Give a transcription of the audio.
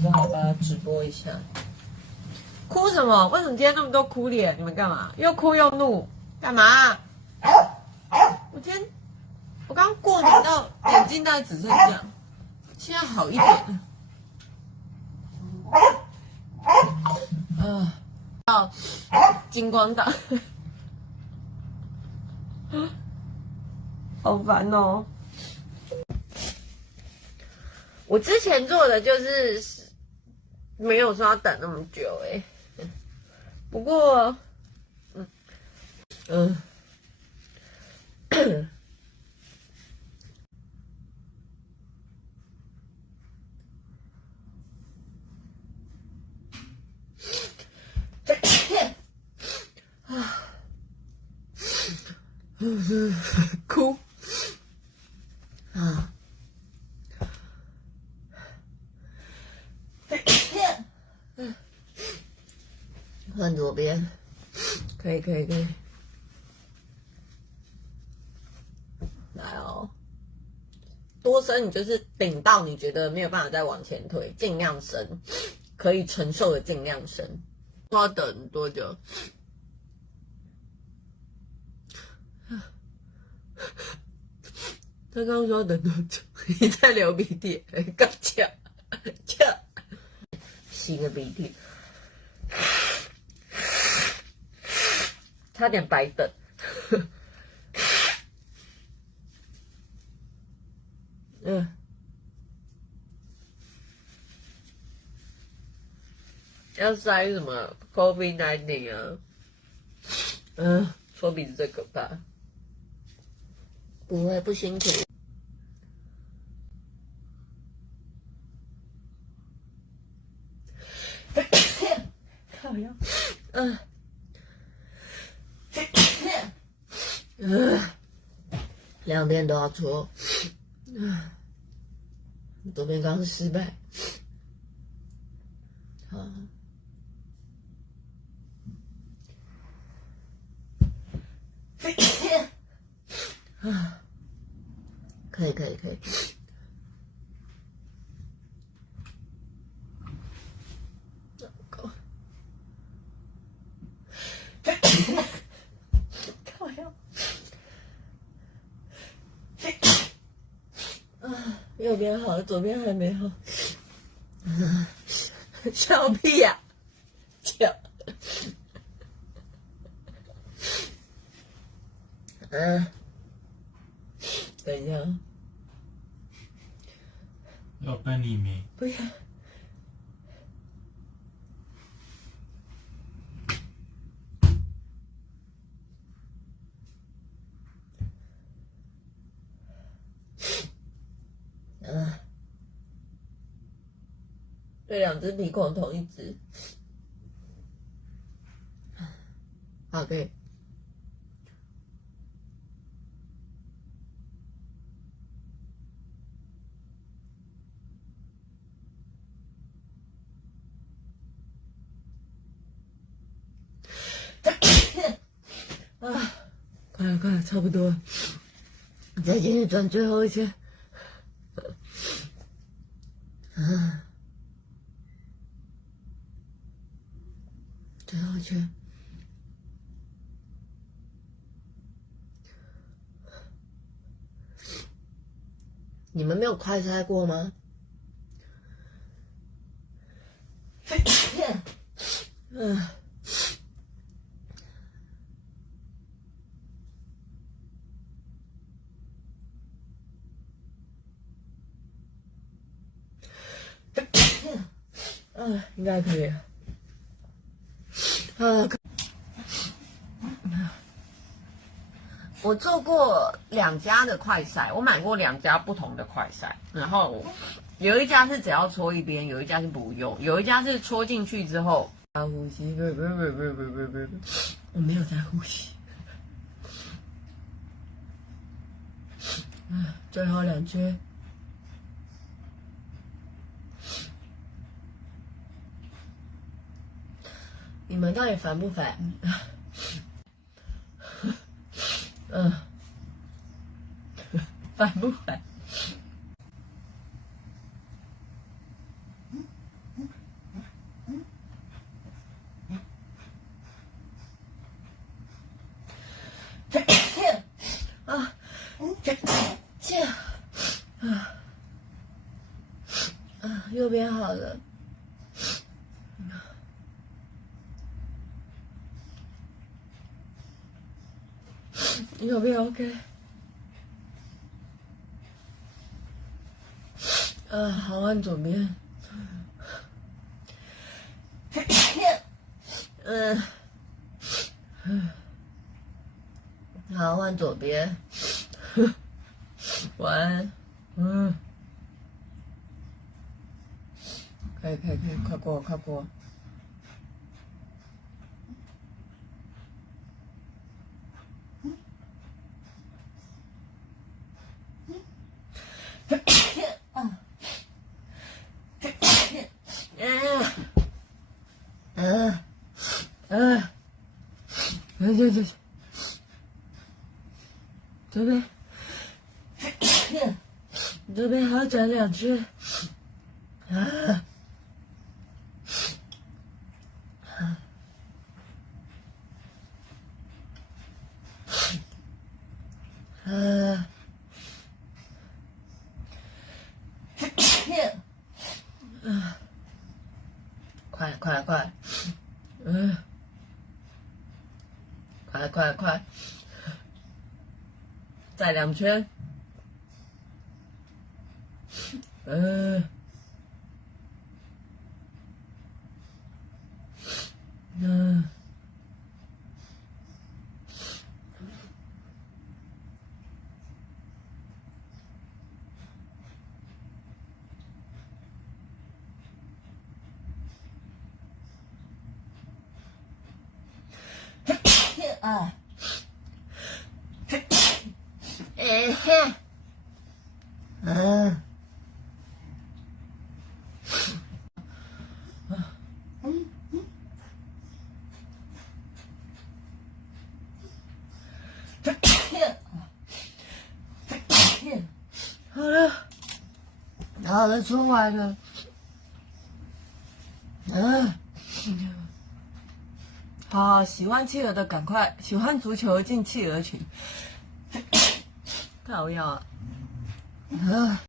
只好把它直播一下。哭什么？为什么今天那么多哭脸？你们干嘛？又哭又怒，干嘛？我刚过敏到眼睛大概只剩这样，现在好一点了。到金光党，好烦哦。我之前做的就是没有说要等那么久不过哭啊！换左边，可以，来哦。多伸，你就是顶到你觉得没有办法再往前推，尽量伸，可以承受的尽量伸。要等多久？他刚刚说要等多久？你在流鼻涕，刚呛，吸个鼻涕，差点白等。要塞什么 COVID-19 啊？搓鼻子最可怕。不会，不辛苦。靠腰，两边都要搓。左边刚失败。好。可以。靠腰。右边好了，左边还没好。笑屁呀！笑。等一下。要跟你没？不要。对，两只鼻孔同一只。好，可以。快了，差不多了。再继续转最后一圈。最后一圈。你们没有快筛过吗？应该可以。我做过2家的快筛，我买过2家不同的快筛，然后有一家是只要搓一边，有一家是不用，有一家是戳进去之后呼吸，不，我没有在呼吸。最后2圈。你们到底烦不烦？烦不烦？右边好了。右边 OK。好，换左边。好，换左边。完，可以，快过，快过。这边还要转2圈。快，快，再2圈。好了，出来了。好，喜欢企鹅的赶快，喜欢足球进企鹅群。靠腰啊。